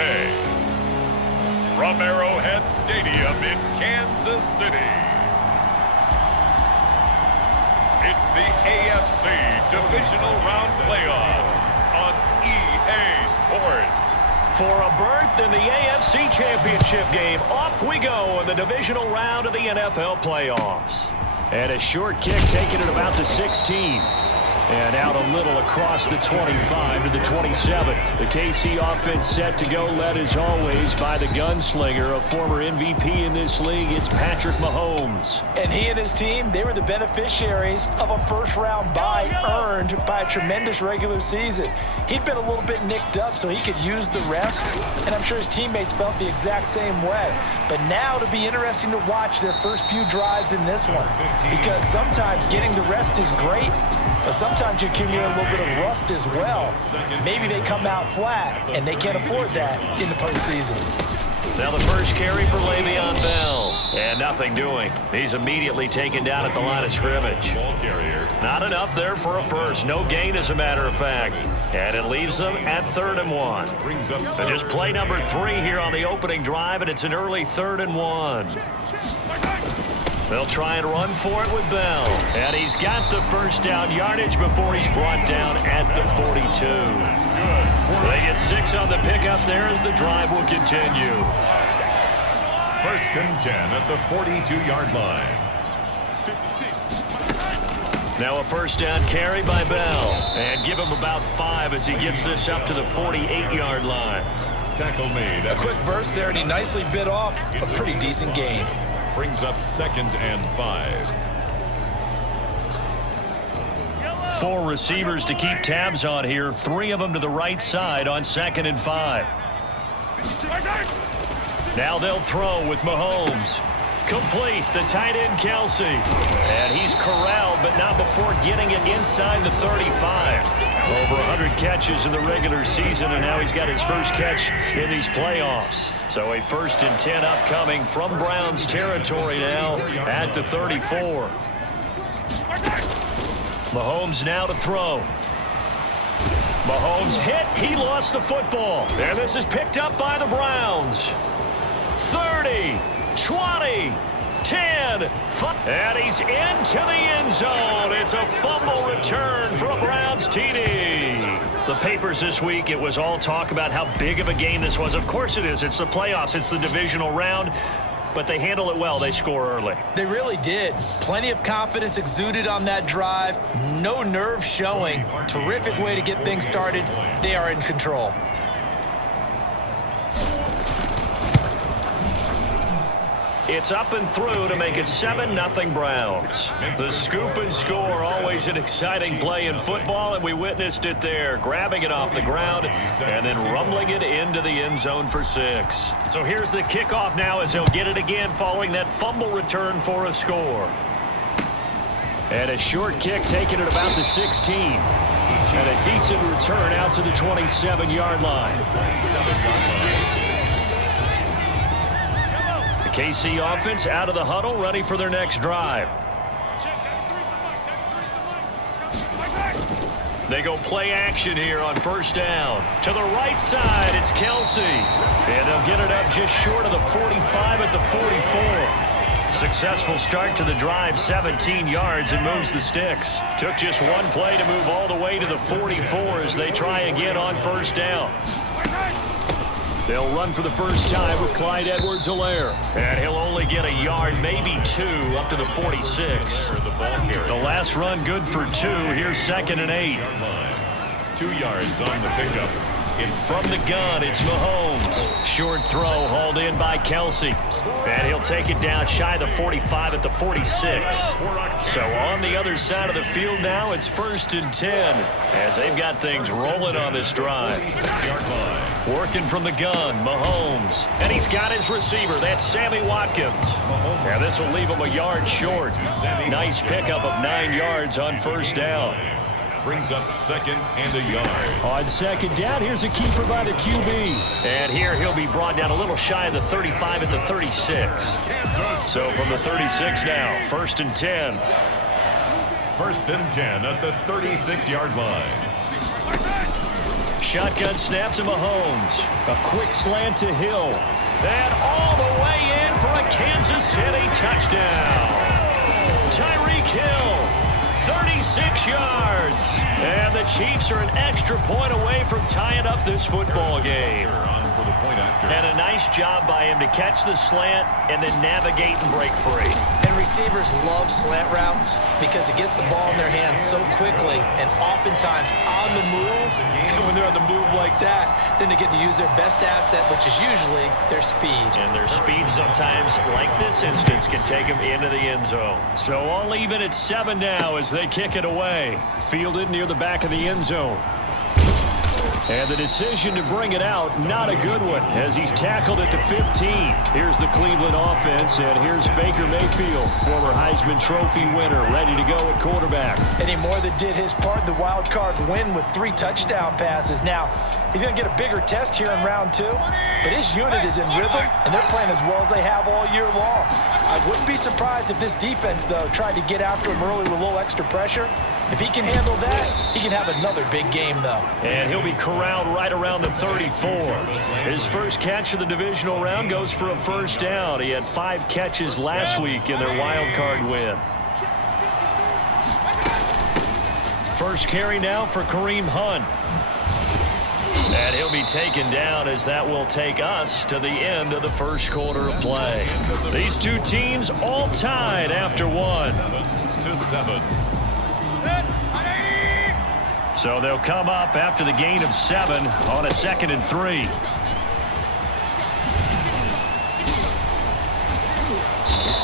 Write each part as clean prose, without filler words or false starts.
Sunday. From Arrowhead Stadium in Kansas City, it's the AFC Divisional Round Playoffs on EA Sports. For a berth in the AFC Championship game, off we go in the divisional round of the NFL playoffs. And a short kick taken at about the 16. And out a little across the 25 to the 27. The KC offense set to go, led as always by the gunslinger, a former MVP in this league. It's Patrick Mahomes. And he and his team, they were the beneficiaries of a first-round bye earned by a tremendous regular season. He'd been a little bit nicked up, so he could use the rest, and I'm sure his teammates felt the exact same way. But now it'll be interesting to watch their first few drives in this one, because sometimes getting the rest is great, but sometimes you accumulate a little bit of rust as well. Maybe they come out flat, and they can't afford that in the postseason. Now the first carry for Le'Veon Bell. And nothing doing. He's immediately taken down at the line of scrimmage. Not enough there for a first. No gain, as a matter of fact. And it leaves them at 3rd and 1. And just play number 3 here on the opening drive, and it's an early 3rd and 1. They'll try and run for it with Bell. And he's got the first down yardage before he's brought down at the 42. So they get 6 on the pickup there as the drive will continue. 1st and 10 at the 42-yard line. Now a first down carry by Bell. And give him about 5 as he gets this up to the 48-yard line. Tackle made. A quick burst there, and he nicely bit off a pretty decent gain. Brings up 2nd and 5. 4 receivers to keep tabs on here. 3 of them to the right side on 2nd and 5. Now they'll throw with Mahomes. Complete, the tight end Kelsey. And he's corralled, but not before getting it inside the 35. Over 100 catches in the regular season, and now he's got his first catch in these playoffs. So a 1st and 10 upcoming from Browns territory now at the 34. Mahomes now to throw. Mahomes hit. He lost the football. And this is picked up by the Browns. 30, 20, 10, and he's into the end zone. It's a fumble return for a Browns TD. The papers this week, it was all talk about how big of a game this was. Of course it is. It's the playoffs. It's the divisional round. But they handle it well. They score early. They really did. Plenty of confidence exuded on that drive. No nerve showing. Terrific way to get things started. They are in control. It's up and through to make it 7-0 Browns. The scoop and score, always an exciting play in football, and we witnessed it there. Grabbing it off the ground and then rumbling it into the end zone for 6. So here's the kickoff now as he'll get it again following that fumble return for a score. And a short kick taken at about the 16. And a decent return out to the 27-yard line. KC offense out of the huddle, ready for their next drive. They go play action here on 1st down. To the right side, it's Kelsey. And they'll get it up just short of the 45 at the 44. Successful start to the drive, 17 yards, and moves the sticks. Took just one play to move all the way to the 44 as they try again on 1st down. They'll run for the first time with Clyde Edwards-Helaire. And he'll only get a yard, maybe 2, up to the 46. The last run good for 2. Here's 2nd and 8. 2 yards on the pickup. From the gun, it's Mahomes. Short throw hauled in by Kelsey. And he'll take it down shy of the 45 at the 46. So on the other side of the field now, it's 1st and 10 as they've got things rolling on this drive. Working from the gun, Mahomes. And he's got his receiver. That's Sammy Watkins. And this will leave him a yard short. Nice pickup of 9 yards on 1st down. Brings up 2nd and a yard. On 2nd down, here's a keeper by the QB. And here he'll be brought down a little shy of the 35 at the 36. So from the 36 now, 1st and 10. 1st and 10 at the 36-yard line. shotgun snap to Mahomes. A quick slant to Hill. And all the way in for a Kansas City touchdown. Tyreek Hill, 36 yards. And the Chiefs are an extra point away from tying up this football game. And a nice job by him to catch the slant and then navigate and break free. And receivers love slant routes because it gets the ball in their hands so quickly and oftentimes on the move. And when they're on the move like that, then they get to use their best asset, which is usually their speed. And their speed sometimes, like this instance, can take them into the end zone. So all even at 7 now as they kick it away. Fielded near the back of the end zone. And the decision to bring it out, not a good one, as he's tackled at the 15. Here's the Cleveland offense, and here's Baker Mayfield, former Heisman Trophy winner, ready to go at quarterback. And he more than did his part in the wild card win with 3 touchdown passes. Now, he's going to get a bigger test here in round 2, but his unit is in rhythm, and they're playing as well as they have all year long. I wouldn't be surprised if this defense, though, tried to get after him early with a little extra pressure. If he can handle that, he can have another big game, though. And he'll be corralled right around the 34. His first catch of the divisional round goes for a first down. He had 5 catches last week in their wild card win. First carry now for Kareem Hunt. And he'll be taken down as that will take us to the end of the first quarter of play. These two teams all tied after 1. 7-7. So they'll come up after the gain of 7 on a 2nd and 3.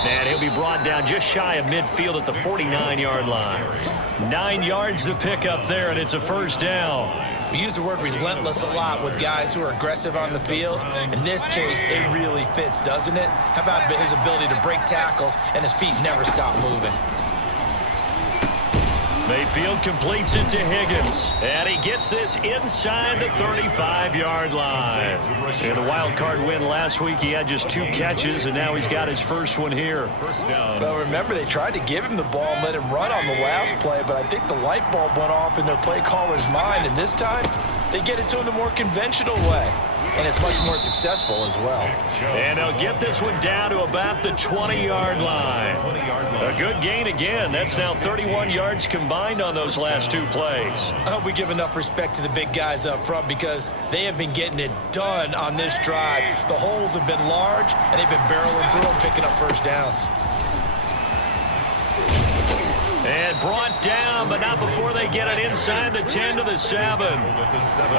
And he'll be brought down just shy of midfield at the 49-yard line. 9 yards to pick up there, and it's a first down. We use the word relentless a lot with guys who are aggressive on the field. In this case, it really fits, doesn't it? How about his ability to break tackles and his feet never stop moving? Mayfield completes it to Higgins, and he gets this inside the 35-yard line. In the wild card win last week, he had just 2 catches, and now he's got his first one here. Well, remember, they tried to give him the ball and let him run on the last play, but I think the light bulb went off in their play caller's mind, and this time they get it to him the more conventional way. And it's much more successful as well. And they'll get this one down to about the 20-yard line. A good gain again. That's now 31 yards combined on those last 2 plays. I hope we give enough respect to the big guys up front because they have been getting it done on this drive. The holes have been large, and they've been barreling through them, picking up first downs. And brought down, but not before they get it inside the 10 to the 7.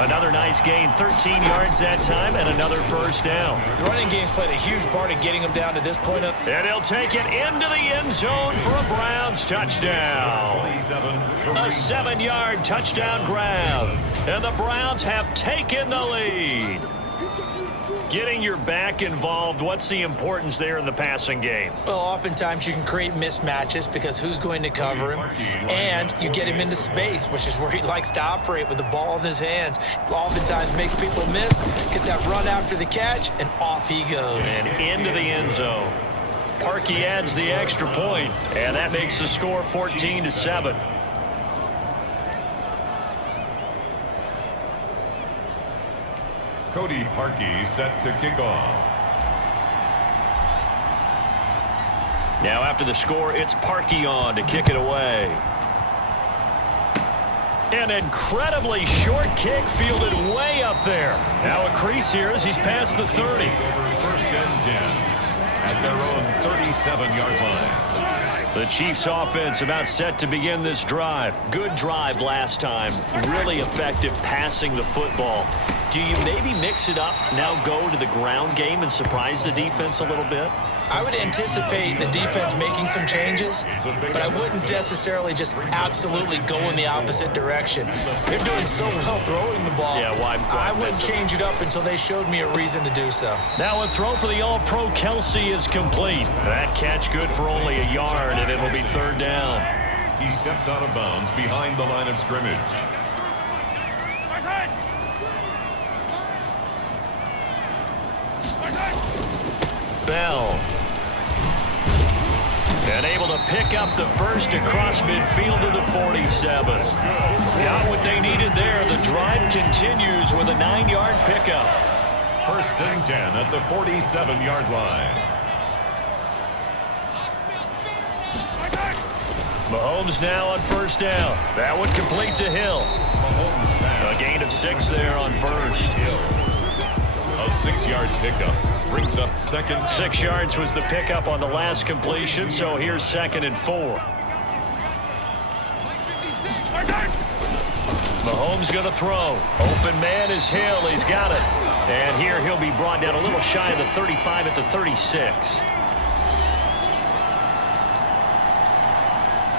Another nice gain, 13 yards that time, and another first down. The running game's played a huge part in getting them down to this point. And he'll take it into the end zone for a Browns touchdown. A 7-yard touchdown grab. And the Browns have taken the lead. Getting your back involved, what's the importance there in the passing game? Well, oftentimes you can create mismatches because who's going to cover him, and you get him into space, which is where he likes to operate with the ball in his hands. Oftentimes makes people miss, gets that run after the catch, and off he goes. And into the end zone. Parkey adds the extra point, and that makes the score 14-7. Cody Parkey set to kick off. Now after the score, it's Parkey on to kick it away. An incredibly short kick fielded way up there. Now a crease here as he's past the 30. First and 10 at their own 37-yard line. The Chiefs offense about set to begin this drive. Good drive last time. Really effective passing the football. Do you maybe mix it up, now go to the ground game and surprise the defense a little bit? I would anticipate the defense making some changes, but I wouldn't necessarily just absolutely go in the opposite direction. They're doing so well throwing the ball. Yeah, why I wouldn't change it up until they showed me a reason to do so. Now a throw for the All-Pro Kelsey is complete. That catch good for only a yard, and it'll be 3rd down. He steps out of bounds behind the line of scrimmage. Bell. And able to pick up the first across midfield to the 47. Got what they needed there. The drive continues with a 9-yard pickup. First and 10 at the 47-yard line. Mahomes now on first down. That one complete to Hill. A gain of 6 there on first. A 6-yard pickup brings up second. 6 yards was the pickup on the last completion, so here's 2nd and 4. Mahomes going to throw. Open man is Hill. He's got it. And here he'll be brought down a little shy of the 35 at the 36.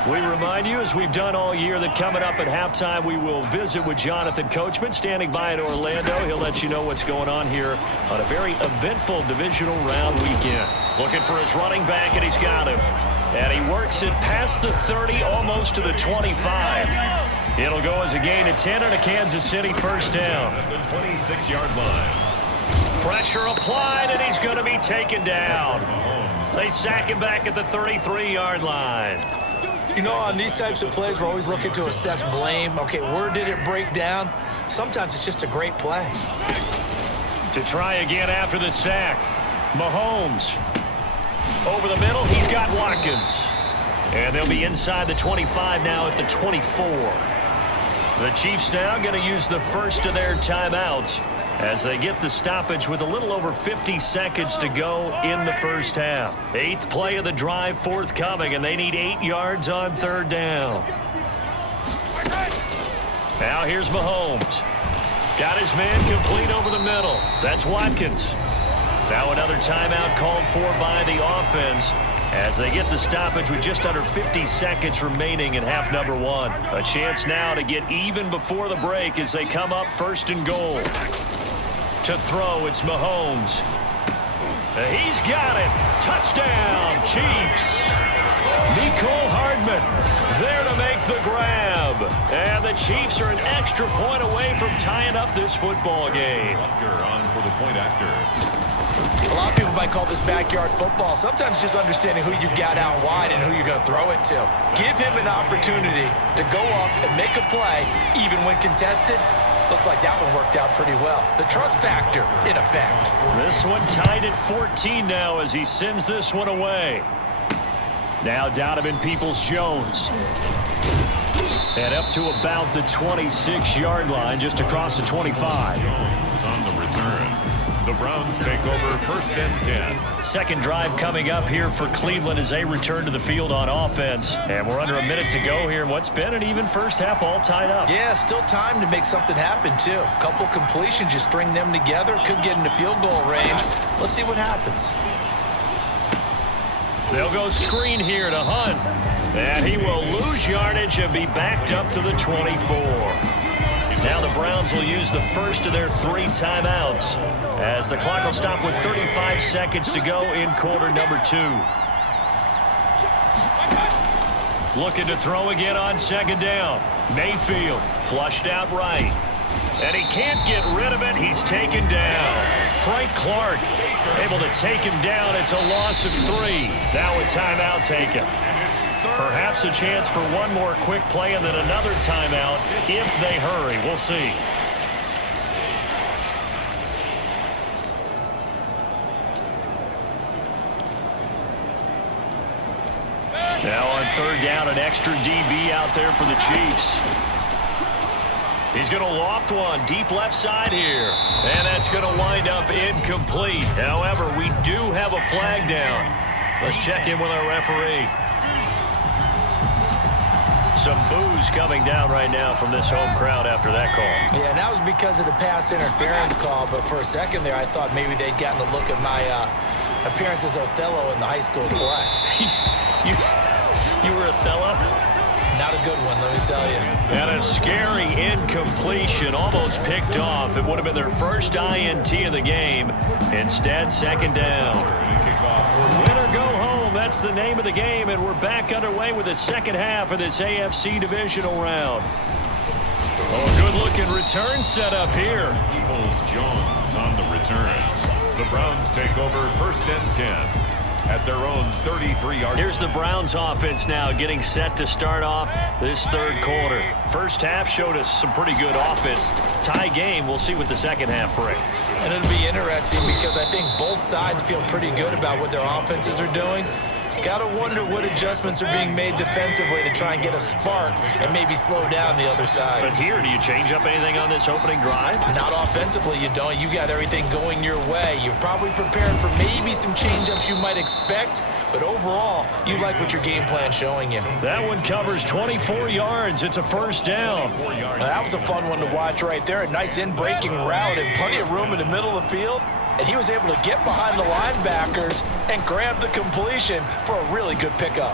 We remind you, as we've done all year, that coming up at halftime, we will visit with Jonathan Coachman, standing by in Orlando. He'll let you know what's going on here on a very eventful divisional round weekend. Looking for his running back, and he's got him. And he works it past the 30, almost to the 25. It'll go as a gain of 10 and a Kansas City first down. At the 26-yard line. Pressure applied, and he's going to be taken down. They sack him back at the 33-yard line. You know, on these types of plays, we're always looking to assess blame. Okay, where did it break down? Sometimes it's just a great play. To try again after the sack. Mahomes. Over the middle, he's got Watkins. And they'll be inside the 25 now at the 24. The Chiefs now going to use the first of their timeouts as they get the stoppage with a little over 50 seconds to go in the first half. 8th play of the drive forthcoming, and they need 8 yards on third down. Now here's Mahomes. Got his man complete over the middle. That's Watkins. Now another timeout called for by the offense as they get the stoppage with just under 50 seconds remaining in half number 1. A chance now to get even before the break as they come up 1st and goal. To throw, it's Mahomes. He's got it. Touchdown, Chiefs. Nicole Hardman there to make the grab. And the Chiefs are an extra point away from tying up this football game. On for the point after. A lot of people might call this backyard football. Sometimes just understanding who you've got out wide and who you're going to throw it to. Give him an opportunity to go up and make a play, even when contested. Looks like that one worked out pretty well. The trust factor in effect. This one tied at 14 now as he sends this one away. Now Donovan Peoples-Jones. And up to about the 26-yard line, just across the 25. Jones on the return. The Browns take over 1st and 10. Second drive coming up here for Cleveland as they return to the field on offense. And we're under a minute to go here in what's been an even first half all tied up. Yeah, still time to make something happen, too. A couple completions, you string them together, could get into field goal range. Let's see what happens. They'll go screen here to Hunt. And he will lose yardage and be backed up to the 24. Now the Browns will use the first of their 3 timeouts as the clock will stop with 35 seconds to go in quarter number 2. Looking to throw again on 2nd down. Mayfield flushed out right. And he can't get rid of it. He's taken down. Frank Clark able to take him down. It's a loss of 3. Now a timeout taken. Perhaps a chance for one more quick play and then another timeout if they hurry. We'll see. Now on 3rd down, an extra DB out there for the Chiefs. He's going to loft one deep left side here. And that's going to wind up incomplete. However, we do have a flag down. Let's check in with our referee. Some boos coming down right now from this home crowd after that call. Yeah, and that was because of the pass interference call. But for a second there, I thought maybe they'd gotten a look at my appearance as Othello in the high school play. You were Othello? Not a good one, let me tell you. And a scary incompletion, almost picked off. It would have been their first INT of the game. Instead, 2nd down. Win or go home, that's the name of the game, and we're back underway with the second half of this AFC Divisional round. Oh, good-looking return set up here. Peoples-Jones on the return. The Browns take over 1st and 10. at their own 33-yard. Here's the Browns offense now getting set to start off this third quarter. First half showed us some pretty good offense. Tie game. We'll see what the second half brings. And it'll be interesting because I think both sides feel pretty good about what their offenses are doing. Got to wonder what adjustments are being made defensively to try and get a spark and maybe slow down the other side. But here, do you change up anything on this opening drive? Not offensively, you don't. You got everything going your way. You've probably prepared for maybe some change-ups you might expect, but overall, you like what your game plan's showing you. That one covers 24 yards. It's a first down. Well, that was a fun one to watch right there. A nice in-breaking route and plenty of room in the middle of the field. And he was able to get behind the linebackers and grab the completion for a really good pickup.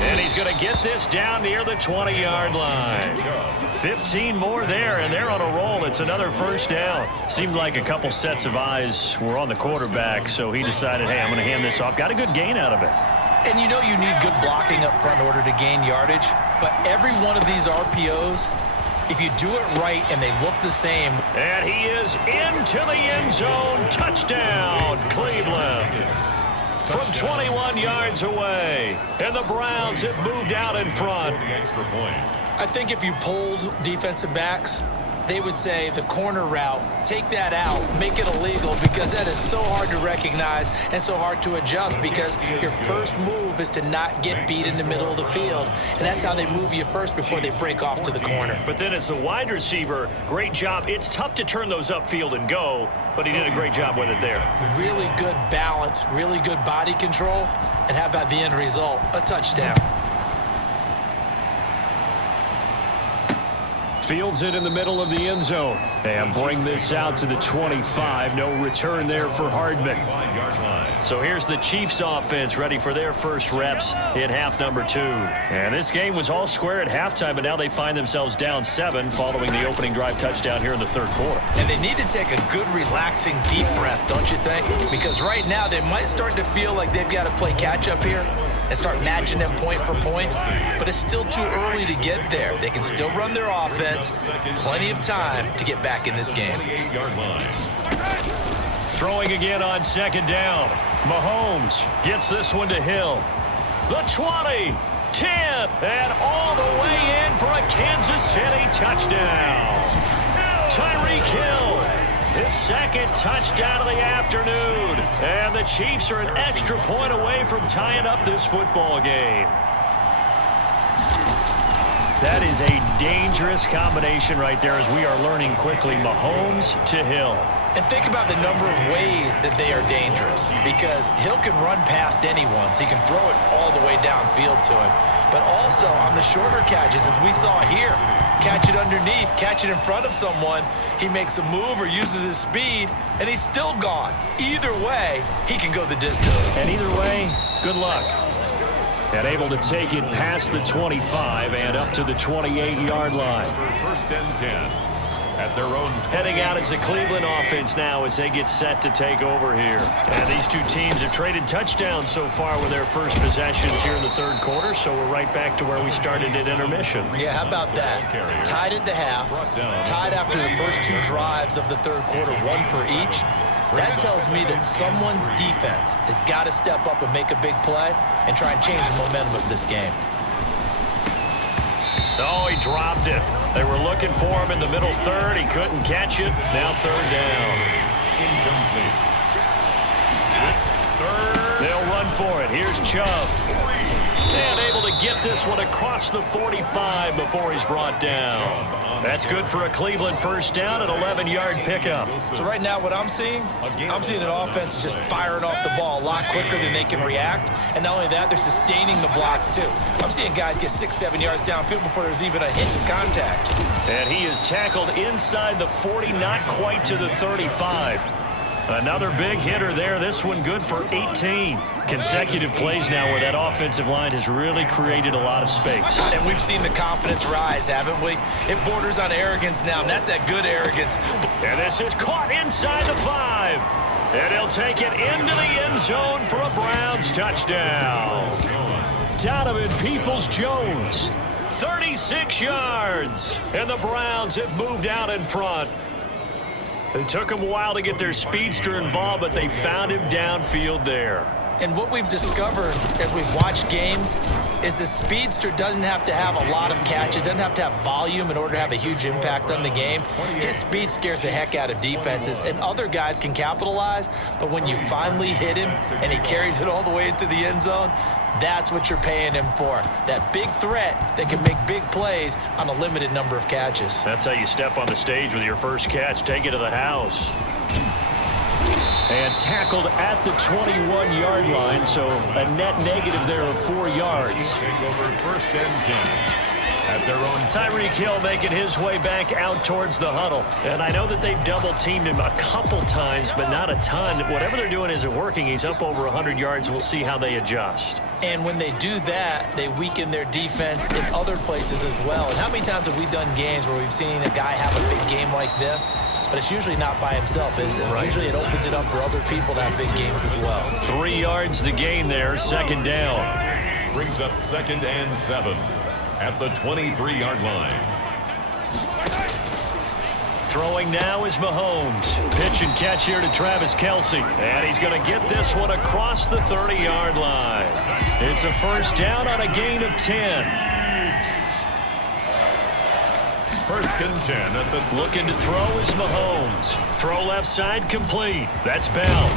And he's going to get this down near the 20-yard line. 15 more there, and they're on a roll. It's another first down. Seemed like a couple sets of eyes were on the quarterback, so he decided, hey, I'm going to hand this off. Got a good gain out of it. And you know you need good blocking up front in order to gain yardage, but every one of these RPOs, if you do it right and they look the same. And he is into the end zone. Touchdown, Cleveland. From 21 yards away. And the Browns have moved out in front. I think if you polled defensive backs, they would say the corner route, take that out, make it illegal, because that is so hard to recognize and so hard to adjust, because your first move is to not get beat in the middle of the field, and that's how they move you first before they break off to the corner. But then as the wide receiver, great job. It's tough to turn those upfield and go, but he did a great job with it there. Really good balance, really good body control, and how about the end result? A touchdown. Fields it in the middle of the end zone. And bring this out to the 25. No return there for Hardman. So here's the Chiefs offense ready for their first reps in half number 2. And this game was all square at halftime, but now they find themselves down 7 following the opening drive touchdown here in the third quarter. And they need to take a good, relaxing, deep breath, don't you think? Because right now they might start to feel like they've got to play catch-up here and start matching them point for point, but it's still too early to get there. They can still run their offense. Plenty of time to get back in this game. Throwing again on second down. Mahomes gets this one to Hill. The 20, 10, and all the way in for a Kansas City touchdown. Tyreek Hill, his second touchdown of the afternoon. And the Chiefs are an extra point away from tying up this football game. That is a dangerous combination right there, as we are learning quickly. Mahomes to Hill. And think about the number of ways that they are dangerous, because Hill can run past anyone, so he can throw it all the way downfield to him. But also on the shorter catches, as we saw here, catch it underneath, catch it in front of someone, he makes a move or uses his speed, and he's still gone. Either way, he can go the distance. And either way, good luck. And able to take it past the 25 and up to the 28-yard line. First and 10 at their own. Heading out is the Cleveland offense now as they get set to take over here. And these two teams have traded touchdowns so far with their first possessions here in the third quarter, so we're right back to where we started at intermission. Yeah, how about that? Tied at the half, tied after the first 2 drives of the third quarter, 1 for each. That tells me that someone's defense has got to step up and make a big play and try and change the momentum of this game. Oh, he dropped it. They were looking for him in the middle third. He couldn't catch it. Now third down. They'll run for it. Here's Chubb. And able to get this one across the 45 before he's brought down. That's good for a Cleveland first down, an 11-yard pickup. So right now what I'm seeing an offense is just firing off the ball a lot quicker than they can react. And not only that, they're sustaining the blocks too. I'm seeing guys get 6-7 yards downfield before there's even a hint of contact. And he is tackled inside the 40, not quite to the 35. Another big hitter there. This one good for 18. Consecutive plays now where that offensive line has really created a lot of space. And we've seen the confidence rise, haven't we? It borders on arrogance now, and that's that good arrogance. And this is caught inside the 5. And he'll take it into the end zone for a Browns touchdown. Donovan Peoples-Jones. 36 yards. And the Browns have moved out in front. It took them a while to get their speedster involved, but they found him downfield there. And what we've discovered as we've watched games is the speedster doesn't have to have a lot of catches, doesn't have to have volume in order to have a huge impact on the game. His speed scares the heck out of defenses, and other guys can capitalize, but when you finally hit him and he carries it all the way into the end zone, that's what you're paying him for. That big threat that can make big plays on a limited number of catches. That's how you step on the stage with your first catch. Take it to the house. And tackled at the 21-yard line, so a net negative there of 4 yards. Take over first and 10. At their own. Tyreek Hill making his way back out towards the huddle. And I know that they've double-teamed him a couple times, but not a ton. Whatever they're doing isn't working. He's up over 100 yards. We'll see how they adjust. And when they do that, they weaken their defense in other places as well. And how many times have we done games where we've seen a guy have a big game like this, but it's usually not by himself, is it? Right. Usually it opens it up for other people to have big games as well. 3 yards the gain there, second down. Brings up 2nd and 7 at the 23-yard line. Throwing now is Mahomes. Pitch and catch here to Travis Kelce. And he's going to get this one across the 30-yard line. It's a first down on a gain of 10. 1st and 10 at the. Looking to throw is Mahomes. Throw left side complete. That's Bell.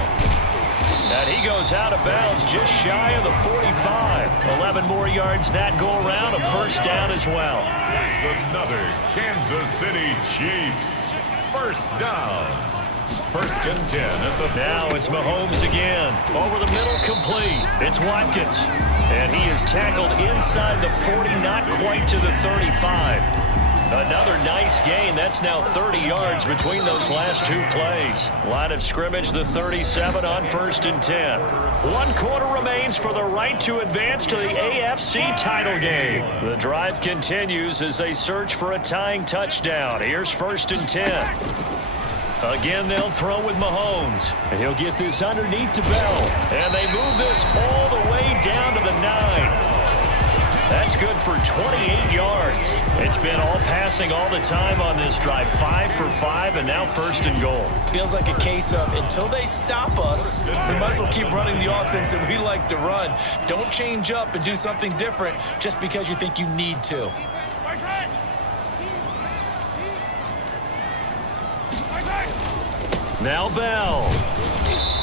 And he goes out of bounds just shy of the 45. 11 more yards that go around. A first down as well. It's another Kansas City Chiefs. First down. 1st and 10 at the. Now it's Mahomes again. Over the middle, complete. It's Watkins. And he is tackled inside the 40, not quite to the 35. Another nice gain. That's now 30 yards between those last 2 plays. Line of scrimmage, the 37 on 1st and 10. 1 quarter remains for the right to advance to the AFC title game. The drive continues as they search for a tying touchdown. Here's 1st and 10. Again, they'll throw with Mahomes. And he'll get this underneath to Bell. And they move this all the way down to the 9. That's good for 28 yards. It's been all passing all the time on this drive. 5 for 5, and now 1st and goal. Feels like a case of until they stop us, we might as well keep running the offense that we like to run. Don't change up and do something different just because you think you need to. Now Bell.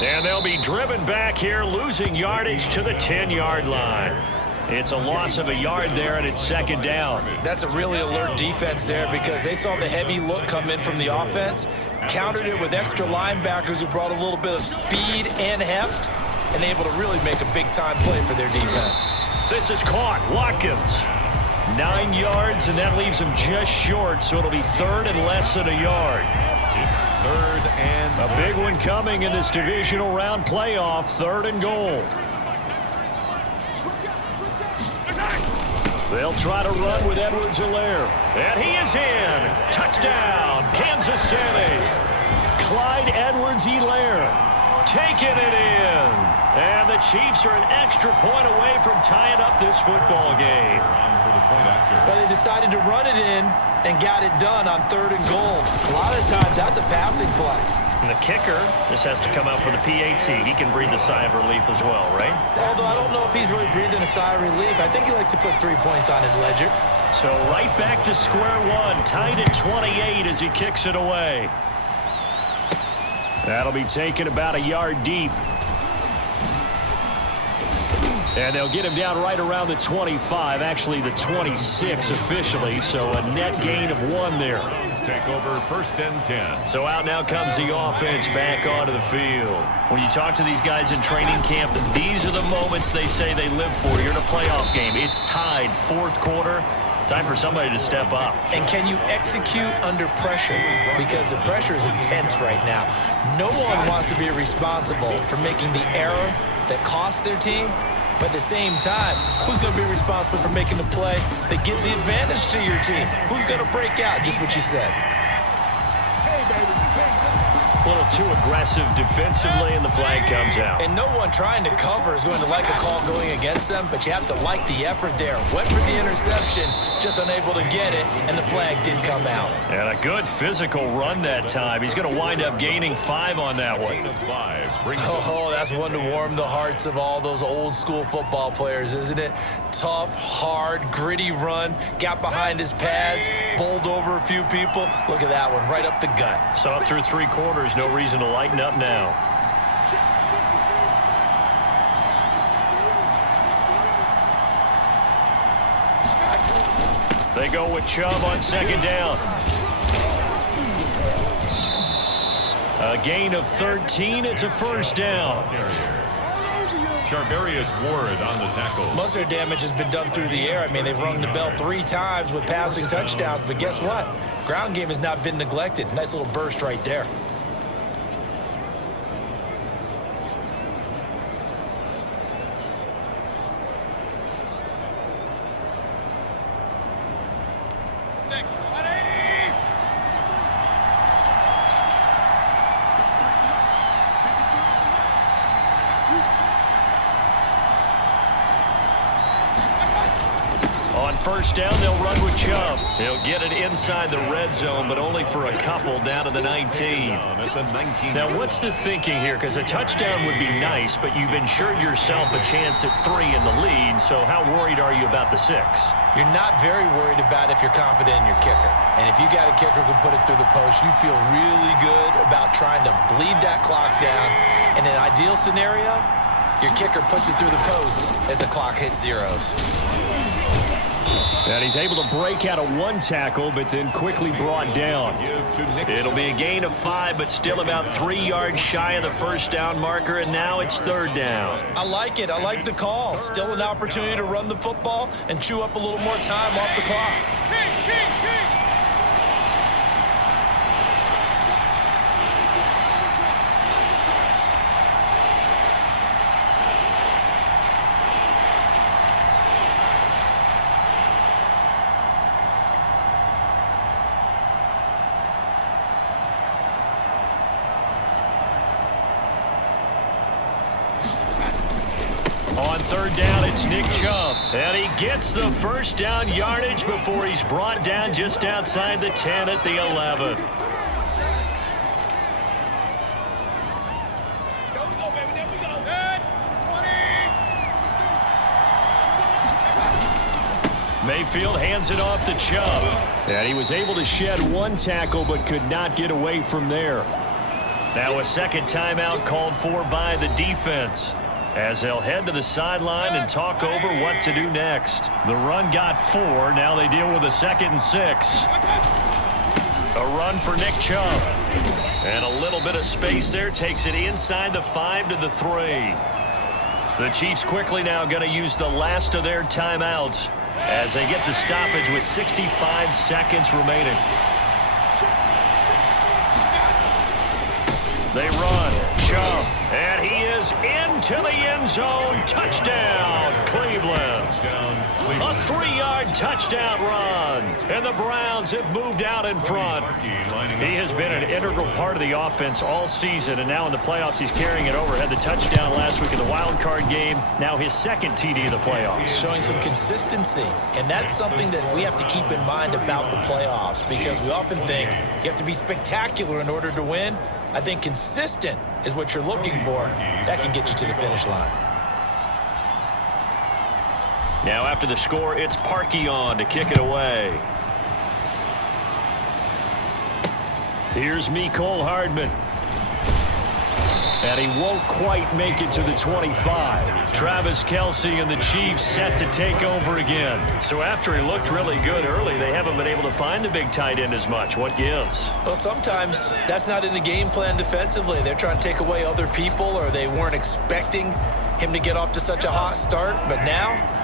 And they'll be driven back here, losing yardage to the 10-yard line. It's a loss of a yard there, and it's 2nd down. That's a really alert defense there because they saw the heavy look come in from the offense, countered it with extra linebackers who brought a little bit of speed and heft, and able to really make a big-time play for their defense. This is caught. Watkins. 9 yards, and that leaves him just short, so it'll be 3rd and less than a yard. It's 3rd and. A big one coming in this divisional round playoff, 3rd and goal. They'll try to run with Edwards-Helaire. And he is in. Touchdown, Kansas City. Clyde Edwards-Helaire Taking it in. And the Chiefs are an extra point away from tying up this football game. But they decided to run it in and got it done on 3rd and goal. A lot of times that's a passing play. And the kicker just has to come out for the PAT. He can breathe a sigh of relief as well, right? Although I don't know if he's really breathing a sigh of relief. I think he likes to put 3 points on his ledger. So right back to square one, tied at 28 as he kicks it away. That'll be taken about a yard deep. And they'll get him down right around the 25, actually the 26 officially, so a net gain of 1 there. Take over 1st and 10. So out now comes the offense back onto the field. When you talk to these guys in training camp, these are the moments they say they live for. You're in a playoff game. It's tied, 4th quarter. Time for somebody to step up. And can you execute under pressure? Because the pressure is intense right now. No one wants to be responsible for making the error that costs their team. But at the same time, who's going to be responsible for making the play that gives the advantage to your team? Who's going to break out? Just what you said. A little too aggressive defensively, and the flag comes out. And no one trying to cover is going to like a call going against them, but you have to like the effort there. Went for the interception, just unable to get it, and the flag did come out. And a good physical run that time. He's going to wind up gaining 5 on that one. Oh, that's one to warm the hearts of all those old school football players, isn't it? Tough, hard, gritty run, got behind his pads, bowled over a few people. Look at that one, right up the gut. So up through 3 quarters, no reason to lighten up now. They go with Chubb on 2nd down. A gain of 13. It's a 1st down. Charvarius Ward on the tackle. Most of their damage has been done through the air. I mean, they've rung the bell 3 times with passing touchdowns, but guess what? Ground game has not been neglected. Nice little burst right there. On 1st down, they'll run with Chubb. He'll get it inside the red zone, but only for a couple down to the 19. Now, what's the thinking here? Because a touchdown would be nice, but you've ensured yourself a chance at 3 in the lead, so how worried are you about the 6? You're not very worried about if you're confident in your kicker. And if you got a kicker who can put it through the post, you feel really good about trying to bleed that clock down. In an ideal scenario, your kicker puts it through the post as the clock hits zeros. And he's able to break out of 1 tackle, but then quickly brought down. It'll be a gain of 5, but still about 3 yards shy of the 1st down marker, and now it's 3rd down. I like it. I like the call. Still an opportunity to run the football and chew up a little more time off the clock. On 3rd down, it's Nick Chubb. And he gets the 1st down yardage before he's brought down just outside the 10 at the 11. Mayfield hands it off to Chubb. And he was able to shed 1 tackle, but could not get away from there. Now a 2nd timeout called for by the defense, as they'll head to the sideline and talk over what to do next. The run got 4. Now they deal with a 2nd and 6. A run for Nick Chubb. And a little bit of space there. Takes it inside the 5 to the 3. The Chiefs quickly now going to use the last of their timeouts as they get the stoppage with 65 seconds remaining. They run. Chubb. And he is into the end zone. Touchdown, Cleveland. A 3-yard touchdown run. And the Browns have moved out in front. He has been an integral part of the offense all season, and now in the playoffs he's carrying it over. Had the touchdown last week in the wild card game. Now his 2nd TD of the playoffs. Showing some consistency, and that's something that we have to keep in mind about the playoffs, because we often think you have to be spectacular in order to win. I think consistent is what you're looking for. That can get you to the finish line. Now after the score, it's Parkey on to kick it away. Here's Mecole Hardman. And he won't quite make it to the 25. Travis Kelce and the Chiefs set to take over again. So after he looked really good early, they haven't been able to find the big tight end as much. What gives? Well, sometimes that's not in the game plan defensively. They're trying to take away other people, or they weren't expecting him to get off to such a hot start. But now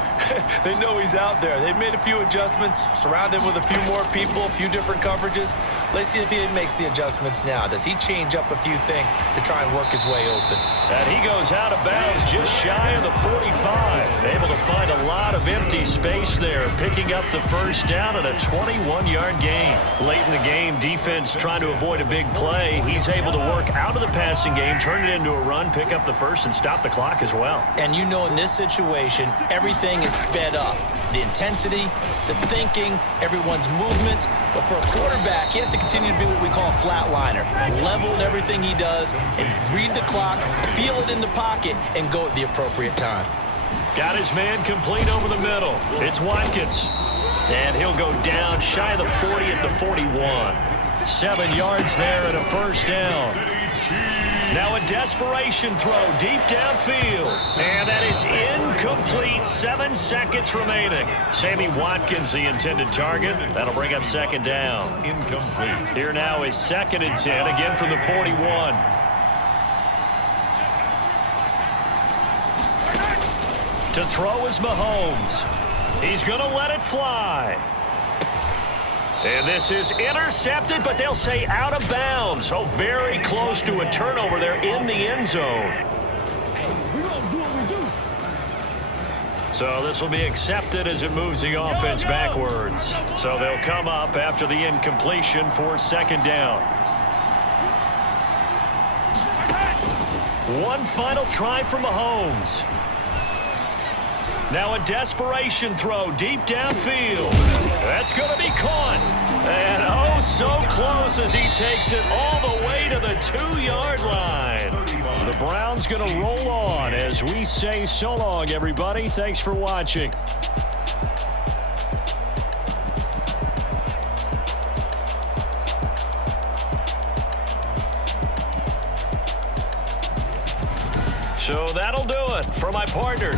they know he's out there. They've made a few adjustments, surrounded him with a few more people, a few different coverages. Let's see if he makes the adjustments now. Does he change up a few things to try and work his way open? And he goes out of bounds just shy of the 45. Able to find a lot of empty space there, picking up the 1st down and a 21-yard gain. Late in the game, defense trying to avoid a big play. He's able to work out of the passing game, turn it into a run, pick up the 1st, and stop the clock as well. And you know, in this situation, everything is sped up. The intensity, the thinking, everyone's movements. But for a quarterback, he has to continue to be what we call a flatliner. Level in everything he does and read the clock, feel it in the pocket, and go at the appropriate time. Got his man complete over the middle. It's Watkins. And he'll go down shy of the 40 at the 41. 7 yards there and a first down. Now a desperation throw deep downfield. And that is incomplete. 7 seconds remaining. Sammy Watkins, the intended target. That'll bring up second down. Incomplete. Here now is 2nd and 10, again from the 41. To throw is Mahomes. He's going to let it fly. And this is intercepted, but they'll say out of bounds. So very close to a turnover there in the end zone. So this will be accepted as it moves the offense backwards. So they'll come up after the incompletion for second down. One final try for Mahomes. Now a desperation throw deep downfield. That's going to be caught. And oh, so close as he takes it all the way to the 2-yard line. The Browns going to roll on as we say so long, everybody. Thanks for watching. So that'll do it for my partner.